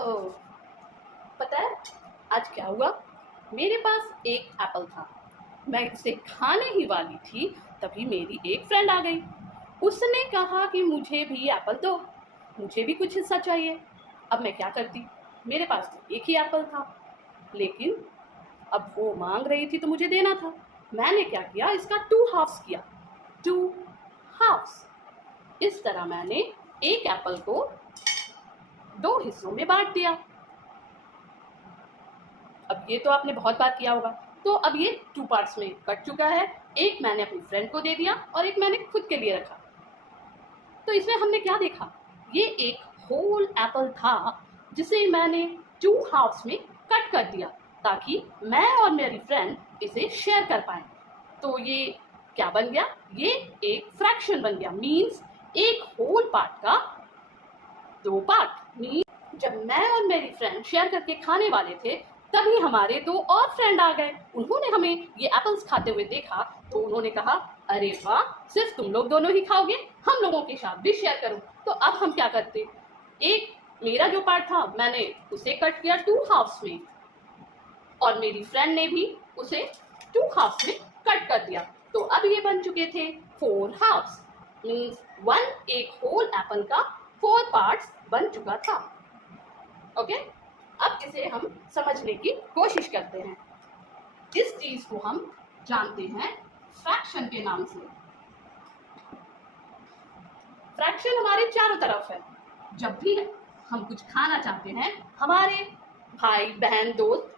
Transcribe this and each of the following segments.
ओह, पता है आज क्या हुआ? मेरे पास एक एप्पल था। मैं इसे खाने ही वाली थी, तभी मेरी एक फ्रेंड आ गई। उसने कहा कि मुझे भी एप्पल दो, मुझे भी कुछ हिस्सा चाहिए। अब मैं क्या करती? मेरे पास तो एक ही एप्पल था, लेकिन अब वो मांग रही थी तो मुझे देना था। मैंने क्या किया, इसका टू हाफ्स किया। Two halves. इस तरह मैंने एक एप्पल को दो हिस्सों में बांट दिया। अब ये तो आपने बहुत बार किया होगा। तो अब ये टू पार्ट्स में कट चुका है। एक मैंने अपनी फ्रेंड को दे दिया और एक मैंने खुद के लिए रखा। तो इसमें हमने क्या देखा? ये एक होल एप्पल था जिसे मैंने टू हाफ्स में कट कर दिया ताकि मैं और मेरी फ्रेंड इसे शेयर कर पाए। तो ये क्या बन गया? ये एक फ्रैक्शन बन गया। मीन्स एक होल पार्ट का दो पार्ट। मीन्स जब मैं और मेरी फ्रेंड शेयर करके खाने वाले थे, तभी हमारे दो और फ्रेंड आ गए। उन्होंने हमें ये एप्पल्स खाते हुए देखा तो उन्होंने कहा, अरे वाह, सिर्फ तुम लोग दोनों ही खाओगे, हम लोगों के साथ भी शेयर करो। तो अब हम क्या करते? एक मेरा जो पार्ट था मैंने उसे कट किया टू हाफ्स में, और मेरी फ्रेंड ने भी उसे टू हाफ्स में कट कर दिया। तो अब ये बन चुके थे फोर हाफ्स। मीन्स वन एक होल एप्पल का फोर पार्ट्स बन चुका था। ओके, अब इसे हम समझने की कोशिश करते हैं। इस चीज को हम जानते हैं फ्रैक्शन के नाम से। फ्रैक्शन हमारे चारों तरफ है। जब भी हम कुछ खाना चाहते हैं, हमारे भाई बहन दोस्त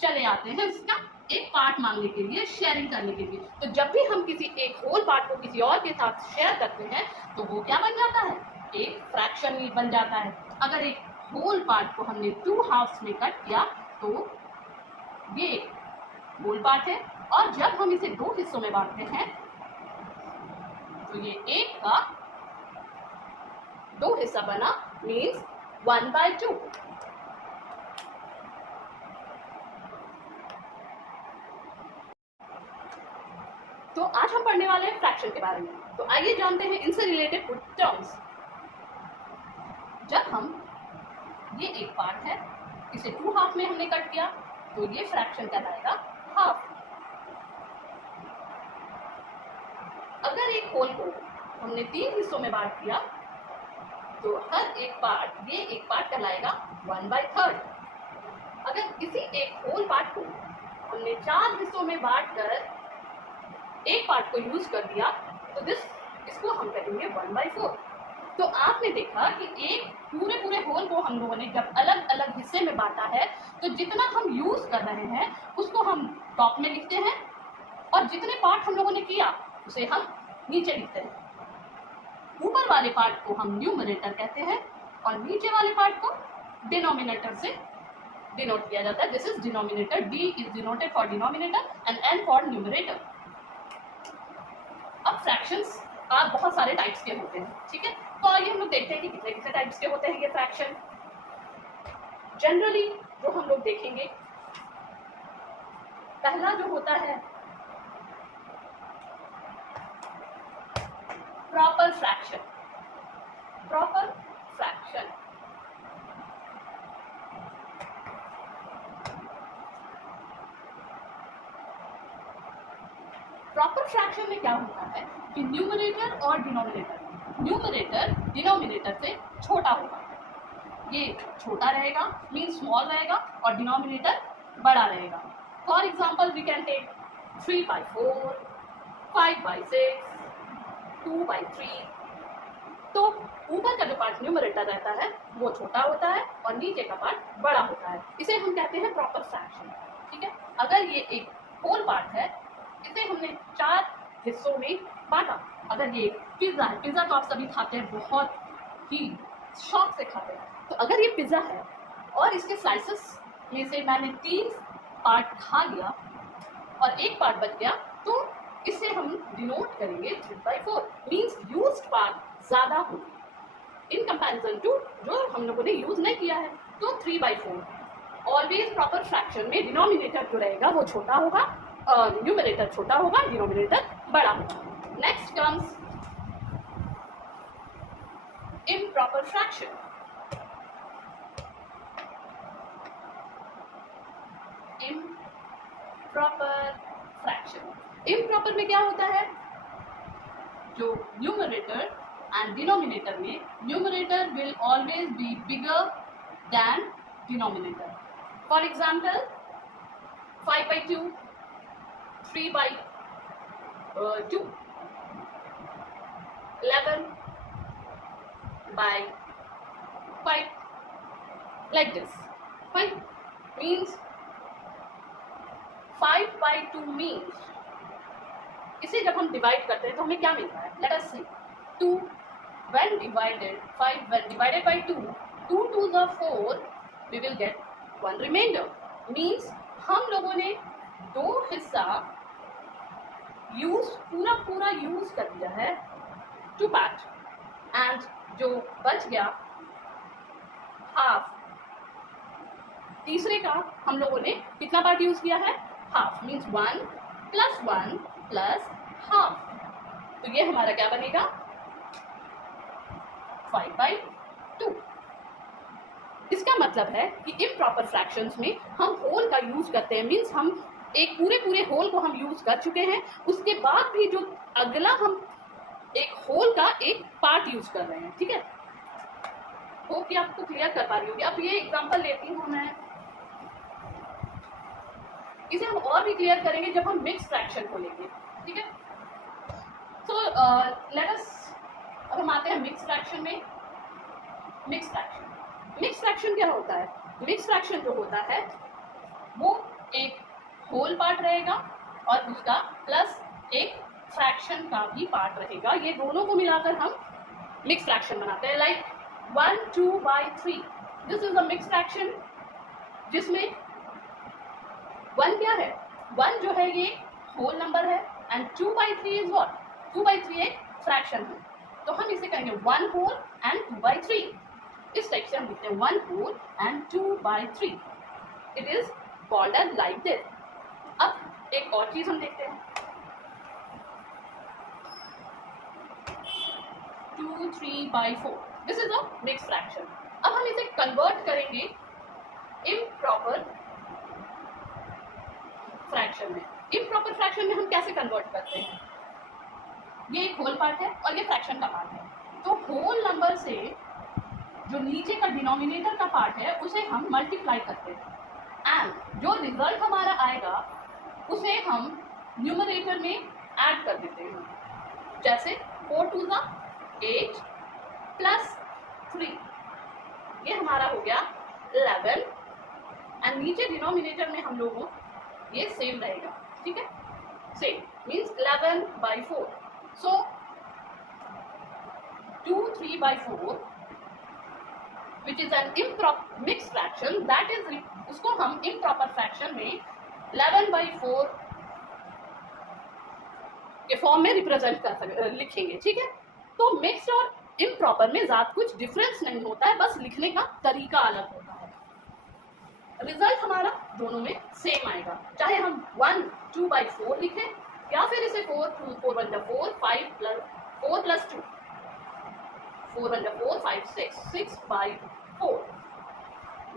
चले आते हैं उसका एक पार्ट मांगने के लिए, शेयरिंग करने के लिए। तो जब भी हम किसी एक होल पार्ट को किसी और के साथ शेयर करते हैं तो वो क्या बन जाता है? एक फ्रैक्शन ही बन जाता है। अगर एक होल पार्ट को हमने टू हाफ्स में कट किया तो ये होल पार्ट है, और जब हम इसे दो हिस्सों में बांटते हैं तो ये एक का दो हिस्सा बना। मीन्स 1/2। तो आज हम पढ़ने वाले हैं फ्रैक्शन के बारे में। तो आइए जानते हैं इनसे रिलेटेड कुछ टर्म्स। जब हम ये एक पार्ट है, इसे टू हाफ में हमने कट किया तो ये फ्रैक्शन कहलाएगा हाफ। अगर एक होल को हमने तीन हिस्सों में बांट दिया तो हर एक पार्ट, ये एक पार्ट कहलाएगा 1/3। अगर इसी एक होल पार्ट को हमने चार हिस्सों में बांट कर एक पार्ट को यूज कर दिया तो इसको हम कहेंगे 1/4। तो आपने देखा कि एक पूरे होल को हम लोगों ने जब अलग अलग हिस्से में बांटा है तो जितना हम यूज कर रहे हैं उसको हम टॉप में लिखते हैं, और जितने पार्ट हम लोगों ने किया उसे हम नीचे लिखते हैं। ऊपर वाले पार्ट को हम न्यूमरेटर कहते हैं और नीचे वाले पार्ट को डिनोमिनेटर से डिनोट किया जाता है। This is denominator. D is denoted for denominator and N for numerator. अब फ्रैक्शंस बहुत सारे टाइप्स के होते हैं, ठीक है। तो आइए हम लोग देखते हैं कि कितने कितने टाइप्स के होते हैं ये फ्रैक्शन। जनरली जो हम लोग देखेंगे, पहला जो होता है proper fraction. Proper fraction proper fraction में क्या होता है कि न्यूमरेटर और न्यूमरेटर डिनोमिनेटर से छोटा होगा। ये छोटा रहेगा, मीन स्मॉल रहेगा, और डिनोमिनेटर बड़ा रहेगा। For example we can take 3/4, 5/6, 2/3। तो ऊपर का जो पार्ट न्यूमरेटर रहता है वो छोटा होता है और नीचे का पार्ट बड़ा होता है। इसे हम कहते हैं प्रॉपर फ्रैक्शन, ठीक है। अगर ये एक होल पार्ट है, इसे हमने चार हिस्सों में बांटा। अगर ये पिज्जा है, पिज्जा तो आप सभी खाते हैं, बहुत ही शौक से खाते हैं। तो अगर ये पिज्जा है और इसके स्लाइसेस में से मैंने 3 पार्ट खा लिया और एक पार्ट बच गया, तो इसे हम डिनोट करेंगे 3/4। मीन्स यूज्ड पार्ट ज्यादा होगी इन कंपैरिजन टू जो हम लोगों ने यूज नहीं किया है। तो 3/4। ऑलवेज प्रॉपर फ्रैक्शन में डिनोमिनेटर जो रहेगा वो छोटा होगा, न्यूमरेटर छोटा होगा, डिनोमिनेटर बड़ा होगा। Next comes improper fraction. Improper fraction. Improper में क्या होता है, जो न्यूमरेटर एंड डिनोमिनेटर में, numerator will always be bigger than denominator. For example 5/2, 3/2, 11/5, like this. 5 means 5/2 means, इसे जब हम डिवाइड करते हैं तो हमें क्या मिलता है, let us see 2 when divided 5 when divided by 2, 2 2s are 4, we will get one remainder, means हम लोगों ने दो हिस्सा पूरा यूज कर दिया है, 2 पार्ट, एंड जो बच गया हाफ, तीसरे का हम लोगों ने कितना पार्ट यूज किया है, हाफ, मीन्स 1 + 1 + हाफ। तो ये हमारा क्या बनेगा, 5/2। इसका मतलब है कि इम्प्रॉपर फ्रैक्शंस में हम होल का यूज करते हैं, मीन्स हम एक पूरे होल को हम यूज कर चुके हैं, उसके बाद भी जो अगला हम एक होल का एक पार्ट यूज कर रहे हैं। ठीक है, होप कि आपको क्लियर कर पा रही होगी। अब ये एग्जांपल लेती हूँ मैं, इसे हम और भी क्लियर करेंगे जब हम मिक्स फ्रैक्शन को लेंगे। ठीक है, तो लेट अस, अब हम आते हैं मिक्स फ्रैक्शन में। मिक्स फ्रैक्शन क्या होता है, मिक्स फ्रैक्शन जो होता है वो एक होल पार्ट रहेगा और उसका प्लस एक फ्रैक्शन का भी पार्ट रहेगा, ये दोनों को मिलाकर हम मिक्स फ्रैक्शन बनाते हैं। Like 1/2/3, this is a mix fraction, जिसमें 1 क्या है, 1 जो है ये होल नंबर है, एंड 2/3 इज व्हाट, 2/3 एक फ्रैक्शन है, तो हम इसे कहेंगे 1 होल एंड 2/3। इस टाइप से हम लिखते हैं 1 whole and 2/3। It is called as like this. अब एक और चीज हम देखते हैं, 2 3/4, this is a mix fraction. अब हम इसे कन्वर्ट करेंगे इम्प्रॉपर फ्रैक्शन में। इम्प्रॉपर फ्रैक्शन में हम कैसे कन्वर्ट करते हैं, ये एक होल पार्ट है और ये फ्रैक्शन का पार्ट है, तो होल नंबर से जो नीचे का डिनोमिनेटर का पार्ट है उसे हम मल्टीप्लाई करते हैं, एंड जो रिजल्ट हमारा आएगा उसे हम न्यूमरेटर में ऐड कर देते हैं। जैसे 4 2 8 + 3, ये हमारा हो गया 11, एंड नीचे डिनोमिनेटर में हम लोगों ये सेम रहेगा। ठीक है, same means 11/4, so 2 3/4 which is an improper mixed fraction, that is उसको हम improper fraction में 11/4 के फॉर्म में रिप्रेजेंट कर सकते लिखेंगे। ठीक है, तो मिक्स्ड और इम्प्रॉपर में ज्यादा कुछ डिफरेंस नहीं होता है, बस लिखने का तरीका अलग होता है, रिजल्ट हमारा दोनों में सेम आएगा, चाहे हम 1 2/4 लिखें या फिर इसे 4 4 1 4 5 + 4 + 2 4 1 4 5 6 6/4,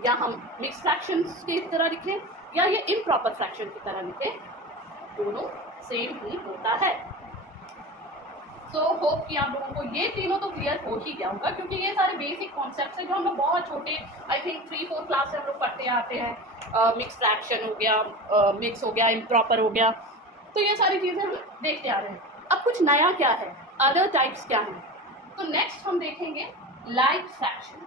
या हम मिक्स फ्रैक्शंस की तरह लिखें या ये इम्प्रॉपर फ्रैक्शन की तरह लिखें, दोनों सेम ही होता है। सो होप कि आप लोगों को ये तीनों तो क्लियर हो ही गया होगा, क्योंकि ये सारे बेसिक कॉन्सेप्ट्स हैं जो हम लोग बहुत छोटे, आई थिंक 3-4 क्लास से हम लोग पढ़ते आते हैं। मिक्स फ्रैक्शन हो गया, मिक्स हो गया, इम्प्रॉपर हो गया, तो ये सारी चीज़ें हम देखते आ रहे हैं। अब कुछ नया क्या है, अदर टाइप्स क्या हैं, तो नेक्स्ट हम देखेंगे like fraction.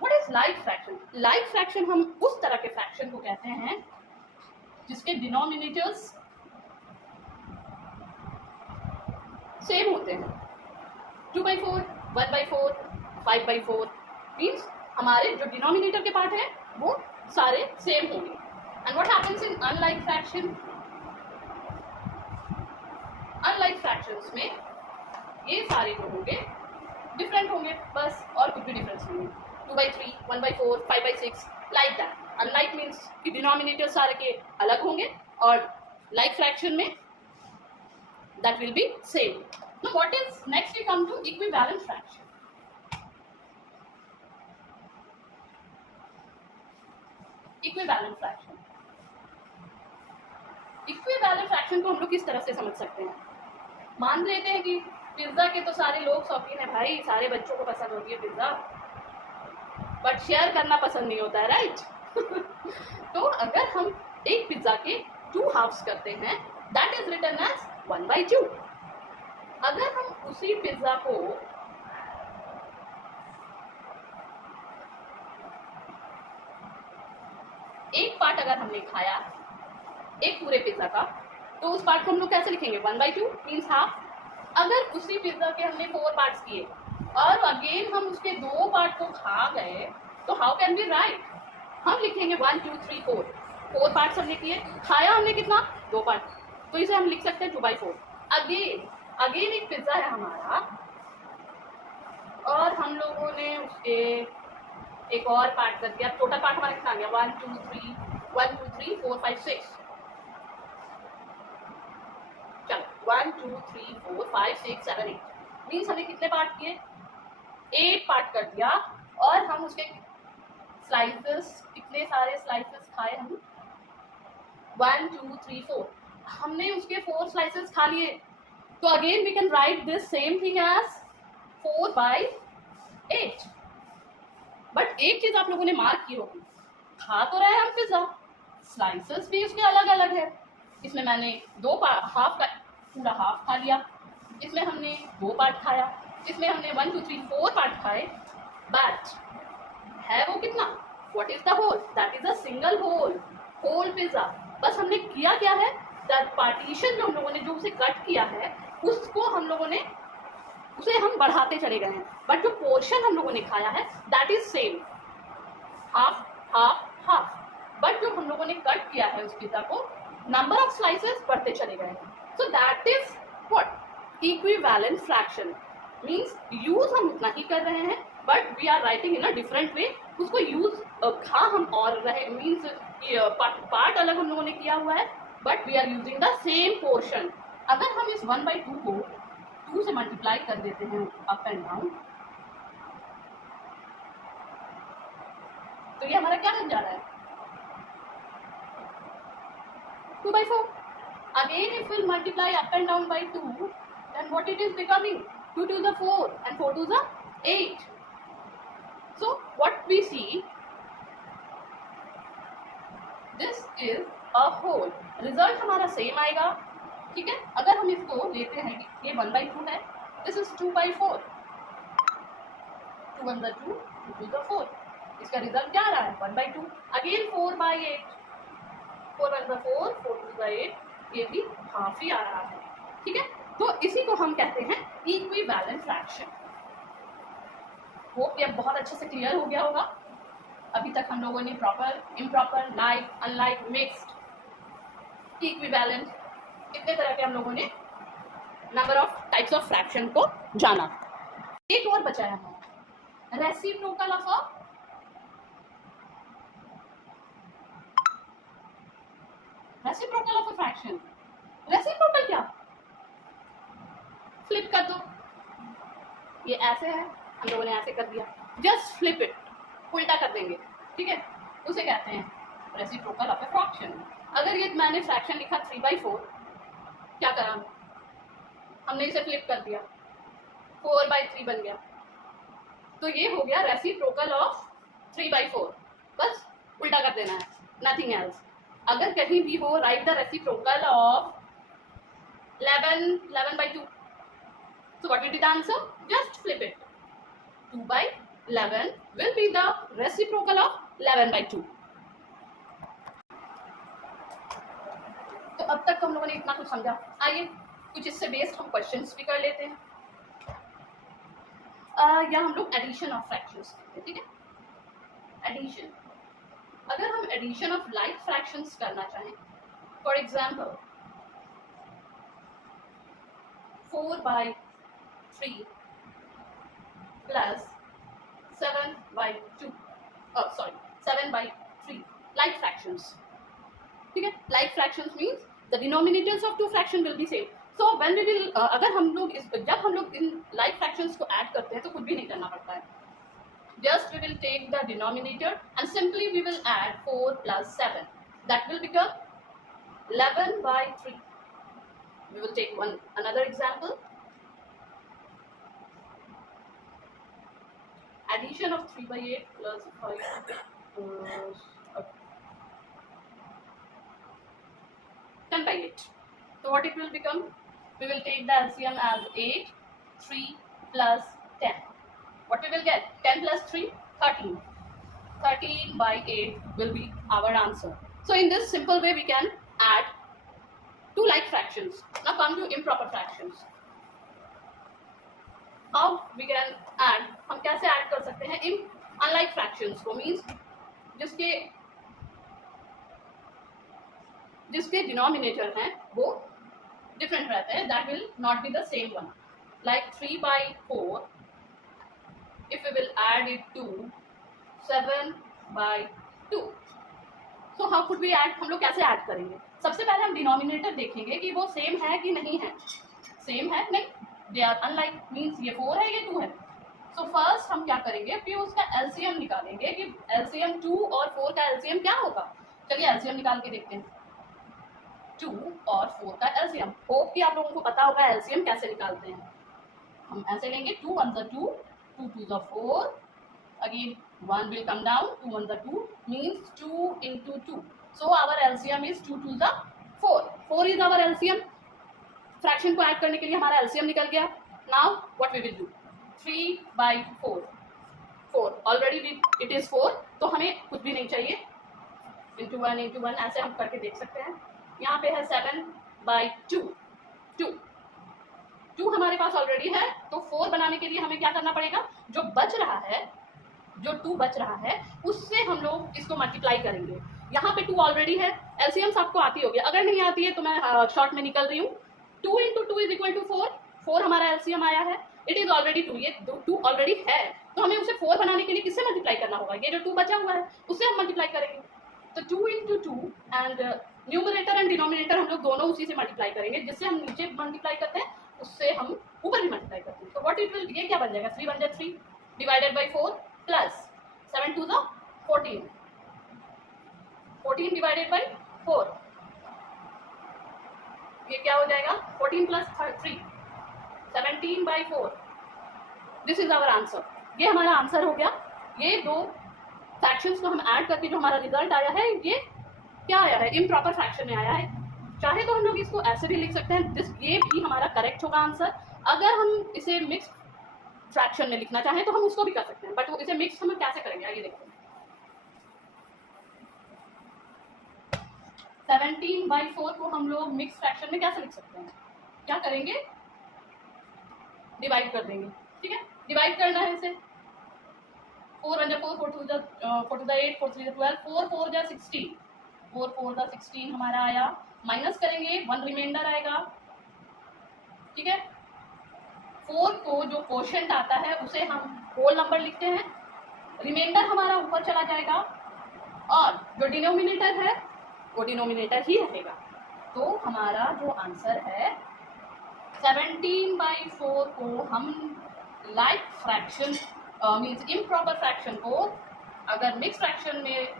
What is like fraction? Like fraction हम उस तरह के फ्रैक्शन को कहते हैं जिसके डिनोमिनेटर्स सेम होते हैं। 2/4 1/4 5/4 मीन्स हमारे जो डिनोमिनेटर के पार्ट है वो सारे सेम होंगे। And what happens in unlike fraction? Unlike fractions में ये सारे जो होंगे डिफरेंट होंगे, बस, और कुछ भी डिफरेंस नहीं है। 2/3 1/4 5/6 लाइक दैट। अनलाइक मीन्स कि डिनोमिनेटर सारे के अलग होंगे, और लाइक फ्रैक्शन में that will be same. Now what is next? We come to equivalent fraction. Equivalent fraction. Equivalent fraction को हम लोग किस तरह से समझ सकते हैं? मान लेते हैं कि पिज्जा के तो सारे लोग शौकीन है भाई, सारे बच्चों को पसंद होती है पिज्जा, बट शेयर करना पसंद नहीं होता है, राइट? तो अगर हम एक पिज्जा के 2 हाफ्स करते हैं, दैट इज रिटन एज 1/2। अगर हम उसी पिज्जा को एक पार्ट अगर हमने खाया एक पूरे पिज्जा का, तो उस पार्ट को हम लोग कैसे लिखेंगे? 1/2 मीन्स हाफ। अगर उसी पिज्जा के हमने 4 पार्ट्स किए और अगेन हम उसके 2 पार्ट को खा गए, तो हाउ कैन बी राइट? हम लिखेंगे 1 2 3 4। 4 पार्ट्स हमने किए, खाया हमने कितना? 2 पार्ट, तो इसे हम लिख सकते हैं 2/4। अगेन एक पिज्जा है हमारा और हम लोगों ने उसके एक और पार्ट कर दिया। टोटल पार्ट हमारा कितना आ गया? 1 2 3 4 5 6। चलो 1 2 3 4 5 6 7 8 मीन्स हमने कितने पार्ट किए? 8 पार्ट कर दिया। और हम उसके स्लाइसेस, कितने सारे स्लाइसेस खाए हम? 1 2 3 4। हमने उसके 4 स्लाइसेस खा लिए, तो again we can write this same thing as 4/8। But एक चीज आप लोगों ने मार्क की होगी, खा तो रहे हम पिज्जा, स्लाइसेस भी उसके अलग अलग है। इसमें मैंने 2 हाफ का पूरा हाफ खा लिया, इसमें हमने 2 पार्ट खाया, इसमें हमने 1 2 3 4 पार्ट खाए, बट है वो कितना? What is the whole? That is a single whole pizza. बस हमने किया क्या है? दैट पार्टीशन जो हम लोगों ने जो उसे कट किया है, उसको हम लोगों ने उसे हम बढ़ाते चले गए हैं, बट जो पोर्शन हम लोगों ने खाया है that is same, half half half. But जो हम लोगों ने कट किया है उस पिज्जा को, नंबर ऑफ स्लाइसेस बढ़ते चले गए हैं। So that is what? Equivalent fraction. Means use हम उतना ही कर रहे हैं, but we are writing in a different way. उसको यूज खा हम और रहे, मीन्स पार्ट अलग हम लोगों ने किया हुआ है, but we are using the same portion. अगर हम इस 1/2 को 2 से मल्टीप्लाई कर देते हैं अप एंड डाउन, तो ये हमारा क्या बन जा रहा है? 2/4। Again if we'll multiply up and down by 2, then what it is becoming? 2 to the 4 and 4 to the 8. So what we see, this is a whole. Result हमारा सेम आएगा, ठीक है? अगर हम इसको लेते हैं कि ये 1/2 है, this is 2/4, 2 1 the 2, 2 to the 4, इसका रिजल्ट क्या आ रहा है? 1/2। अगेन 4/8, 4 1 the 4, 4 2 the 8, ये भी हाफ ही आ रहा है, ठीक है? तो इसी को हम कहते हैं इक्विवेलेंट फ्रैक्शन। होप ये बहुत अच्छे से क्लियर हो गया होगा। अभी तक हम लोगों ने proper, improper, like, unlike, mixed, equivalent, कितने तरह के हम लोगों ने number of types of fraction को जाना। एक और बचा है हमारा, reciprocal of a fraction. Reciprocal क्या? फ्लिप कर दो, ये ऐसे है, हम लोगों ने ऐसे कर दिया, जस्ट फ्लिप इट, उल्टा कर देंगे, ठीक है? उसे कहते हैं रेसिप्रोकल ऑफ अ फ्रैक्शन। अगर ये मैंने फ्रैक्शन लिखा 3/4, क्या करा हमने? इसे फ्लिप कर दिया, 4/3 बन गया, तो ये हो गया रेसिप्रोकल ऑफ 3/4। बस उल्टा कर देना है, नथिंग एल्स। अगर कहीं भी हो, right the reciprocal of 11/2। So what will be the answer? Just flip it. 2/11 will be the reciprocal of 11/2. तो अब तक हम लोगों ने इतना कुछ समझा। आइए कुछ इससे बेस्ड हम क्वेश्चंस भी कर लेते हैं। या हम लोग एडिशन ऑफ फ्रैक्शंस करते हैं, ठीक है? एडिशन, अगर हम एडिशन ऑफ लाइक फ्रैक्शंस करना चाहें, for example 4/3 plus 7/2, 7/3 like fractions, ठीक है? Like fractions means the denominators of two fraction will be same. So when we will अगर हम लोग जब हम लोग इन like fractions को ऐड करते हैं तो कुछ भी नहीं करना पड़ता है, just we will take the denominator and simply we will add 4 plus 7. That will become 11 by 3. We will take another example. Addition of 3 by 8 plus 5 10 by 8. So what it will become? We will take the LCM as 8, 3 plus 10. What we will get? 10 plus 3, 13. 13 by 8 will be our answer. So in this simple way we can add two like fractions. Now come to improper fractions. How we can add? हम कैसे add कर सकते हैं in unlike fractions को? Means जिसके denominator हैं वो different रहते हैं. That will not be the same one. Like 3 by 4. If we will add it to 7 by 2. So how could we add? हम लोग कैसे add करेंगे? सबसे पहले हम denominator देखेंगे कि वो same है कि नहीं है. Same है नहीं. They are unlike means ये 4 है ये 2 है. So first हम क्या करेंगे? फिर उसका LCM निकालेंगे कि LCM 2 और 4 का LCM क्या होगा. चलिए LCM निकाल के देखते हैं. 2 और 4 का LCM. होप कि आप लोगों को पता होगा LCM कैसे निकालते हैं. हम ऐसे लेंगे 2 1 the 2, 2 2 the 4. Again 1 will come down, 2 1 the 2 means 2 into 2. So our LCM is 2 2 the 4. 4 is our LCM. Fraction को ऐड करने के लिए हमारा LCM निकल गया. Now what we will do? 3 by 4. 4 already it is 4, तो हमें कुछ भी नहीं चाहिए. इंटू 1 ऐसे हम करके देख सकते हैं. यहाँ पे है 7 by 2. 2 हमारे पास ऑलरेडी है, तो 4 बनाने के लिए हमें क्या करना पड़ेगा? जो बच रहा है, जो 2 बच रहा है उससे हम लोग इसको मल्टीप्लाई करेंगे. यहाँ पे 2 ऑलरेडी है. LCM आपको आती होगी, अगर नहीं आती है तो मैं शॉर्ट में निकल रही हूँ. 2 into 2 is equal to 4. 4 हमारा LCM आया है. It is already 2. ये 2 ऑलरेडी है, तो हमें उसे 4 बनाने के लिए किससे मल्टीप्लाई करना होगा? ये जो 2 बचा हुआ है उससे हम मल्टीप्लाई करेंगे. तो 2 into 2 and numerator and denominator हम लोग दोनों उसी से मल्टीप्लाई करेंगे. जिससे हम नीचे मल्टीप्लाई करते हैं उससे हम ऊपर भी मल्टीप्लाई करते हैं. तो व्हाट इट विल, ये क्या बन जाएगा? 3 1 जा 3 डिवाइडेड बाई 4 प्लस 7 2 जा 14. 14 डिवाइडेड बाई 4, ये क्या हो जाएगा? 14 plus 3 17 by 4. This is our answer. ये हमारा आंसर हो गया. ये दो फ्रैक्शंस को हम ऐड करके जो हमारा रिजल्ट आया है, ये क्या आया है? इम्प्रॉपर फ्रैक्शन में आया है. चाहे तो हम लोग इसको ऐसे भी लिख सकते हैं. ये भी हमारा करेक्ट होगा आंसर. अगर हम इसे मिक्स फ्रैक्शन में लिखना चाहें तो हम उसको भी कर सकते हैं, बट इसे मिक्स हम कैसे करेंगे आइए देखते हैं. 17 by 4 को हम लोग मिक्स फ्रैक्शन में कैसे लिख सकते हैं? क्या करेंगे? डिवाइड कर देंगे. ठीक है, डिवाइड करना है इसे. 4 1 जा 4, 4 2 जा 4 2 जा 8, 4 3 जा 12, 4 4 जा 16, 4 4 जा 16 हमारा आया. माइनस करेंगे, 1 रिमाइंडर आएगा. ठीक है, 4 को जो कोशेंट आता है उसे हम होल नंबर लिखते हैं. रिमाइंडर हमारा ऊपर चला जाएगा और जो डिनोमिनेटर है वो डिनोमिनेटर ही रहेगा. तो हमारा जो आंसर है 17 by 4 को हम like fraction means improper fraction को अगर मिक्स फ्रैक्शन में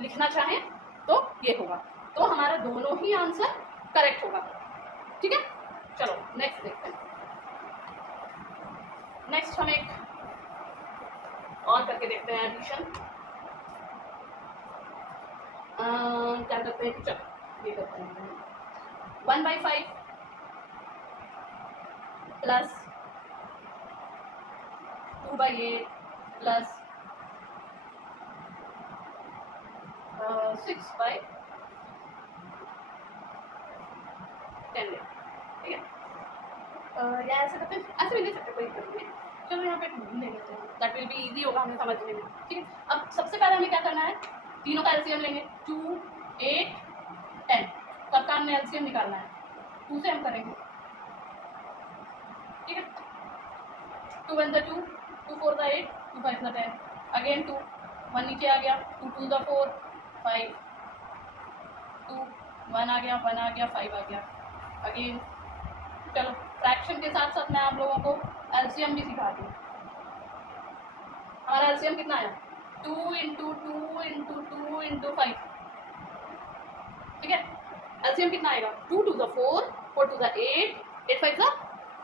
लिखना चाहें तो ये होगा. तो हमारा दोनों ही आंसर करेक्ट होगा. ठीक है, चलो नेक्स्ट देखते हैं. नेक्स्ट हम एक और करके देखते हैं एडिशन. क्या करते हैं? चलो ये करते हैं. 1 by 5 plus 2 by 8 plus 6 by 10. ठीक है, या ऐसे करते हैं, ऐसे भी ले सकते हैं, कोई दिक्कत नहीं है. चलो यहाँ पे ढूंढ लेंगे, दैट विल बी इजी होगा हमें समझने में. ठीक है, अब सबसे पहले हमें क्या करना है? तीनों का LCM लेंगे. 2 8 10. सबका हमने LCM निकालना है. 2 से हम करेंगे. ठीक है, 2 1 जा 2, 2 4 जा 8, 2 5 जा 10. अगेन 2 1 नीचे आ गया. 2 2 जा 4 5, 2 1 आ गया, 1 आ गया, 5 आ गया. अगेन चलो फ्रैक्शन के साथ साथ मैं आप लोगों को LCM भी सिखा दूँ. हमारा एलसीएम कितना आया 2 इंटू 2 इंटू 2 इंटू 5, ठीक है। एलसीएम कितना आएगा 2 two the 4, 4 two the 8, 8 5 the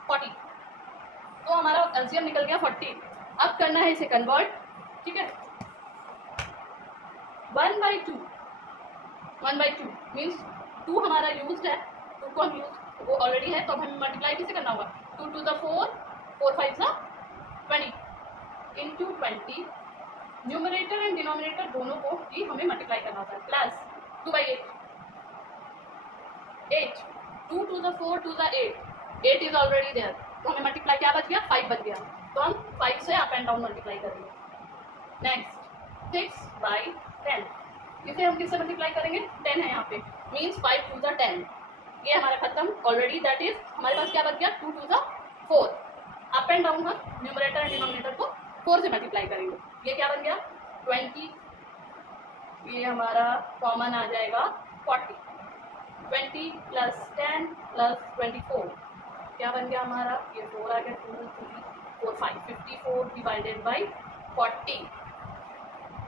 40, तो हमारा एलसीएम निकल गया 40। अब करना है इसे कन्वर्ट, ठीक है। 1/2 मीन्स 2 हमारा यूज्ड है, 2 को हम यूज वो ऑलरेडी है, तो अब हमें मल्टीप्लाई किसे करना होगा 2 two the 4, 4 5 the 20 into 20, numerator and denominator दोनों को ही हमें मल्टीप्लाई करना होता है, plus 2/8, 8 2 two the 4 two the 8 is already there, तो हमें मल्टीप्लाई क्या बच गया 5 बच गया, तो हम 5 से अप एंड डाउन मल्टीप्लाई करेंगे। नेक्स्ट 6/10, इसे हम किससे मल्टीप्लाई करेंगे 10 है यहाँ पे, मीन्स 5 टू द 10, ये हमारा खत्म ऑलरेडी, दैट इज हमारे पास क्या बच गया 2 two the 4, up and down हम न्यूमरेटर एंड डिनोमिनेटर को 4 से मल्टीप्लाई करेंगे, ये क्या बन गया 20, ये हमारा कॉमन आ जाएगा 40, 20 प्लस 10 प्लस 24 क्या बन गया हमारा, ये 4 आ गया, 2 3 4 5 54 डिवाइडेड बाई 40,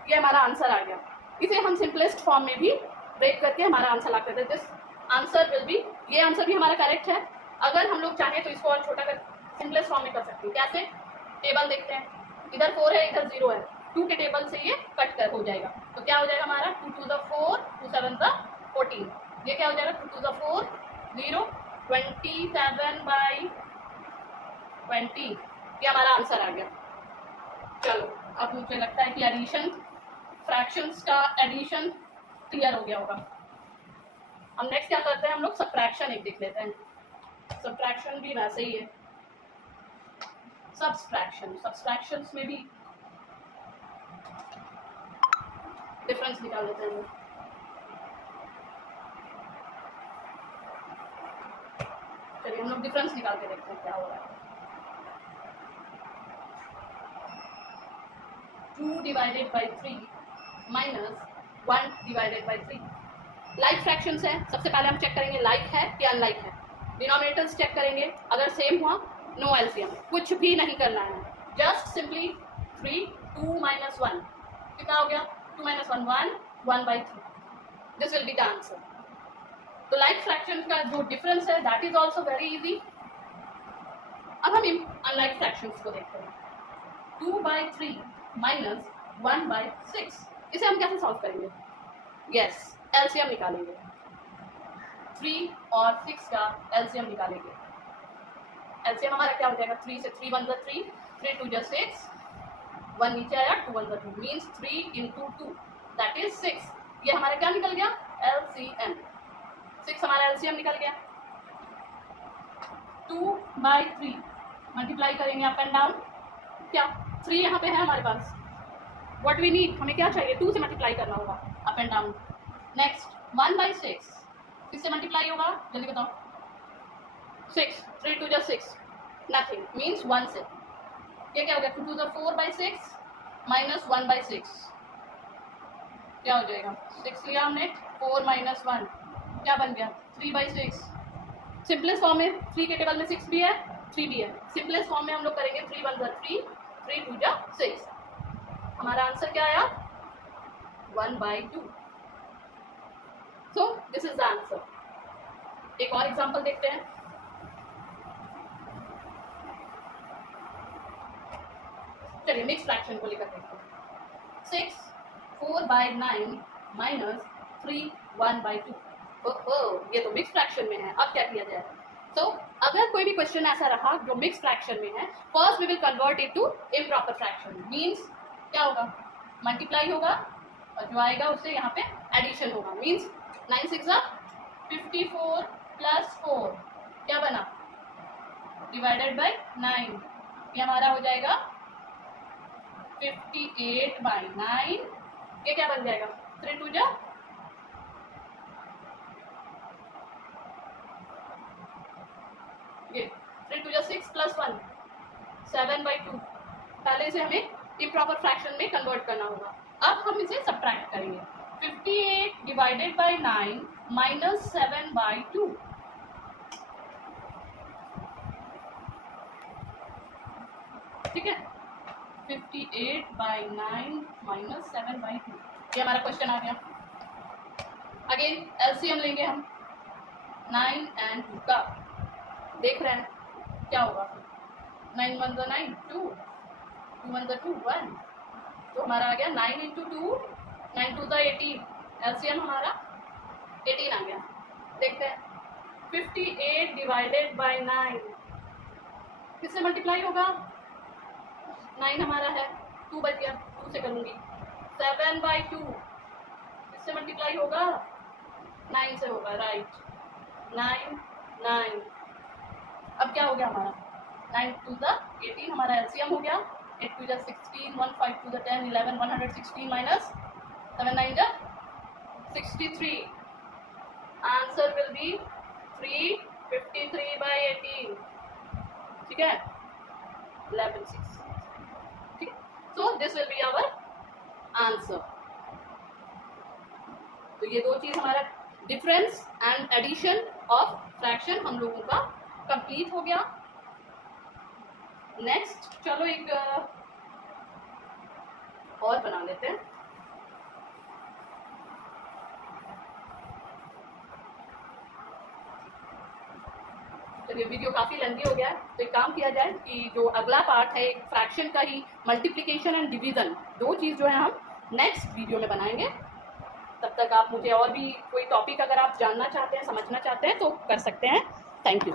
ये हमारा आंसर आ गया। इसे हम सिंपलेस्ट फॉर्म में भी ब्रेक करके हमारा आंसर ला करते हैं, दिस आंसर विल बी, ये आंसर भी हमारा करेक्ट है। अगर हम लोग चाहें तो इसको और छोटा कर सिंपलेस्ट फॉर्म में कर सकते हैं, कैसे, टेबल देखते हैं, इधर 4 है इधर 0 है, 2 के टेबल से ये कट कर हो जाएगा, तो क्या हो जाएगा हमारा 2 टू द 4 2 7 द 14, ये क्या हो जाएगा 2 टू द 4 0 27/20, ये हमारा आंसर आ गया। चलो अब मुझे लगता है कि एडिशन, फ्रैक्शंस का एडिशन क्लियर हो गया होगा। हम नेक्स्ट क्या करते हैं, हम लोग सब्ट्रैक्शन एक देख लेते हैं। सब्ट्रैक्शन भी वैसे ही है, सब्ट्रैक्शंस में भी डिफरेंस निकाल लेते हैं हम लोग। चलिए हम लोग डिफरेंस निकाल के देखते हैं क्या हो रहा है। 2 divided by 3 minus 1 divided by 3, like fractions है, सबसे पहले हम चेक करेंगे लाइक है या अनलाइक है, डिनोमिनेटर्स चेक करेंगे, अगर सेम हुआ नो एलसीएम, कुछ भी नहीं करना है, जस्ट सिंपली 3 2 माइनस 1 कितना हो गया 2 minus 1 1 1/3, this will be the answer. तो लाइक फ्रैक्शन का जो डिफरेंस है that is also very easy. अब हम अनलाइक फ्रैक्शंस को देखते हैं, 2/3 माइनस 1/6, इसे हम कैसे सॉल्व करेंगे, यस एलसीएम निकालेंगे, 3 और 6 का एलसीएम निकालेंगे, एलसीएम हमारा क्या हो जाएगा 3 से 3 1 द 3 3 2 ज 6, 1 नीचे आया 2 1 the 2 means 3 into 2 that is 6, ये हमारा क्या निकल गया एलसीएम, 6 हमारा एलसीएम निकल गया। 2/3 मल्टीप्लाई करेंगे अप एंड डाउन, क्या 3 यहाँ पे है हमारे पास, व्हाट वी नीड, हमें क्या चाहिए 2 से मल्टीप्लाई करना होगा अप एंड डाउन। नेक्स्ट 1/6 किससे मल्टीप्लाई होगा जल्दी बताओ, 6 3 2 ज 6 नथिंग मीन्स 1 से, ये क्या हो गया 2 टू द 4/6 माइनस 1/6, क्या हो जाएगा 6 लिया हमने 4 माइनस 1 क्या बन गया 3/6, सिंपलेस्ट फॉर्म में 3 के टेबल में 6 भी है 3 भी है, सिंपलेस्ट फॉर्म में हम लोग करेंगे 3 1 ज 3 3 2 ज 6, हमारा आंसर क्या आया 1/2, so this is the answer. एक और एग्जांपल देखते हैं, चलिए मिक्स फ्रैक्शन को लेकर देखते हैं, 6 4/9 माइनस 3 1/2, ओहो ये तो मिक्स फ्रैक्शन में है, अब क्या किया जाए, तो अगर कोई भी क्वेश्चन ऐसा रहा जो मिक्स फ्रैक्शन में है, first we will convert it to improper fraction, means क्या होगा मल्टीप्लाई होगा और जो आएगा उससे यहाँ पे एडिशन होगा, मीन्स 9 6 54 प्लस 4 क्या बना डिवाइडेड बाई 9, ये हमारा हो जाएगा 58/9, ये क्या बन जाएगा 3 2 जा ये 3 2 जा 6 प्लस 1 7/2, पहले इसे हमें इम्प्रॉपर फ्रैक्शन में कन्वर्ट करना होगा। अब हम इसे सब्ट्रैक्ट करेंगे, 58 डिवाइडेड बाई 9 माइनस 7/2, ठीक है 58/9 माइनस 7/2। ये हमारा क्वेश्चन आ गया। अगेन एलसीएम लेंगे हम 9 and 2 का। देख रहे हैं क्या होगा। 9 1 9, 2 2 1 2 1, तो हमारा आ गया 9 × 2, 9 2 18, एलसीएम हमारा 18 आ गया। देखते हैं 58 डिवाइडेड बाय 9 किससे मल्टीप्लाई होगा। 9 हमारा है, 2 बच गया, 2 से करूँगी। 7/2 किससे मल्टीप्लाई होगा, 9 से होगा, राइट। 9 9, अब क्या हो गया हमारा 9 2 18 हमारा एलसीएम हो गया। 8 2 16, 1 5 2 10 11, 116 माइनस 7 9 63। Answer will be 353/18। ठीक है, 11 6। ठीक, so this will be our answer. तो ये दो चीज हमारा difference and addition of fraction हम लोगों का कंप्लीट हो गया। नेक्स्ट चलो एक और बना लेते हैं। चलिए वीडियो काफ़ी लेंथी हो गया है, तो एक काम किया जाए कि जो अगला पार्ट है एक फ्रैक्शन का ही, मल्टीप्लिकेशन एंड डिवीज़न, दो चीज़ जो है हम नेक्स्ट वीडियो में बनाएंगे। तब तक आप मुझे और भी कोई टॉपिक अगर आप जानना चाहते हैं, समझना चाहते हैं तो कर सकते हैं। Thank you.